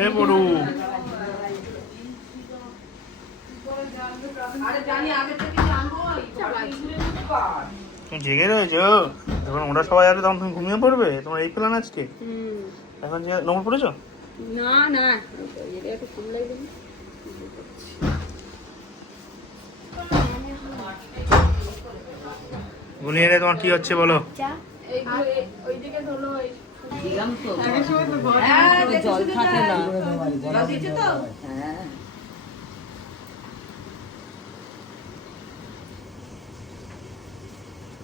এ বড়ু তুমি জেগে রয়েছো যখন ওরা সবাই আসবে তখন তুমি ঘুমিয়ে পড়বে? তোমার এই প্ল্যান আজকে? এখন যে নম্বর পড়েছো? না না একটু কম লাগবে। গুলিয়ে রে, তোমার কি হচ্ছে বলো? জল থাকে না।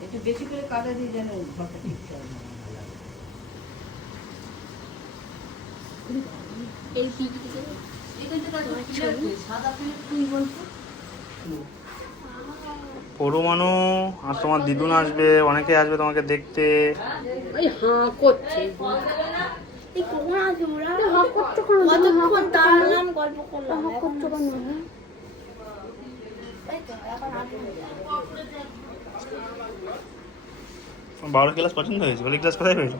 একটু বেশি করে কাটা দিয়ে যেন ঘরটা ঠিক থাকে। এই পিঠে সাদা পিঠে তুই বলছো পড়ু মানু আর তোমার দিদুন আসবে, অনেকে আসবে তোমাকে দেখতে। ওই হাঁ করছে। এই কখন আসবে ওরা? হাঁ করতে কোনো কতক্ষণ দাঁড়ালাম গল্প করলাম। হাঁ করতে কোনো এই তো এখন আসবে। 12 ক্লাস পছন্দ হয়েছে? বলে ক্লাস কোথায় পেয়েছো?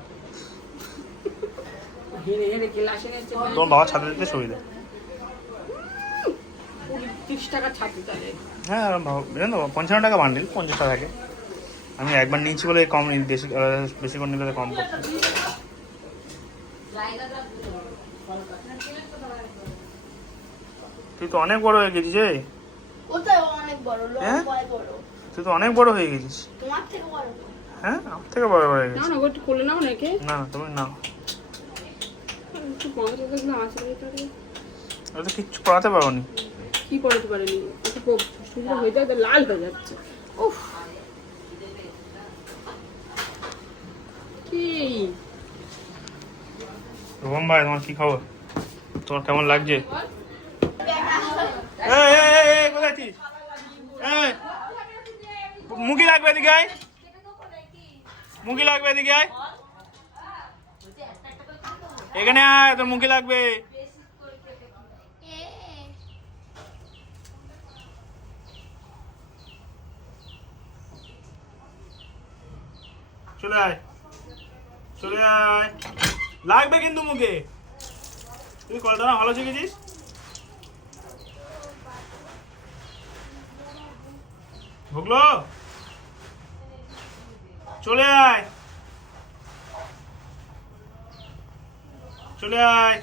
হেরে হেরে ক্লাসে নিচ্ছে। তোমার বাবা ছাত্র দিতে সুবিধা। 30 টাকা ছাত্র তাহলে। হ্যাঁ জানো তো 55 টাকা বান্ডিল, 50 টাকা থাকে। আমি একবার নিয়েছি বলে কম বেশি বেশি করে নিলে কম পড়ছে। তুই তো অনেক বড় হয়ে গেছিস রে। ওটাই অনেক বড়, হ্যাঁ? লম্বায় বড়। তুই তো অনেক বড় হয়ে গেছিস। তোমার থেকে বড়। হ্যাঁ, আমার থেকে বড় হয়ে না গেছিস। না ওটা কোলে নাও নাকি? না না, তুমি নাও। একটু পৌঁছে দেখলে আসলে ভিতরে আমি তো কিচ্ছু পড়াতে পারো নি। কি পড়াতে পারেনি। একটু সুন্দর হয়ে যায়, লাল হয়ে যাচ্ছে। উফ কি রুবম ভাই, তোমার কি খবর? তোমার কেমন লাগছে? কোথায় আছিস? মুখি লাগবে এদিকে আয়, মুখি লাগবে এদিকে আয়, এখানে আয়, তোর মুখি লাগবে। চলে আয়, চলে আয়, লাগবে কিন্তু মুখে। তুই কলটা না ভালো শিখেছিস। ভুগলো, চলে আয়, চলে আয়।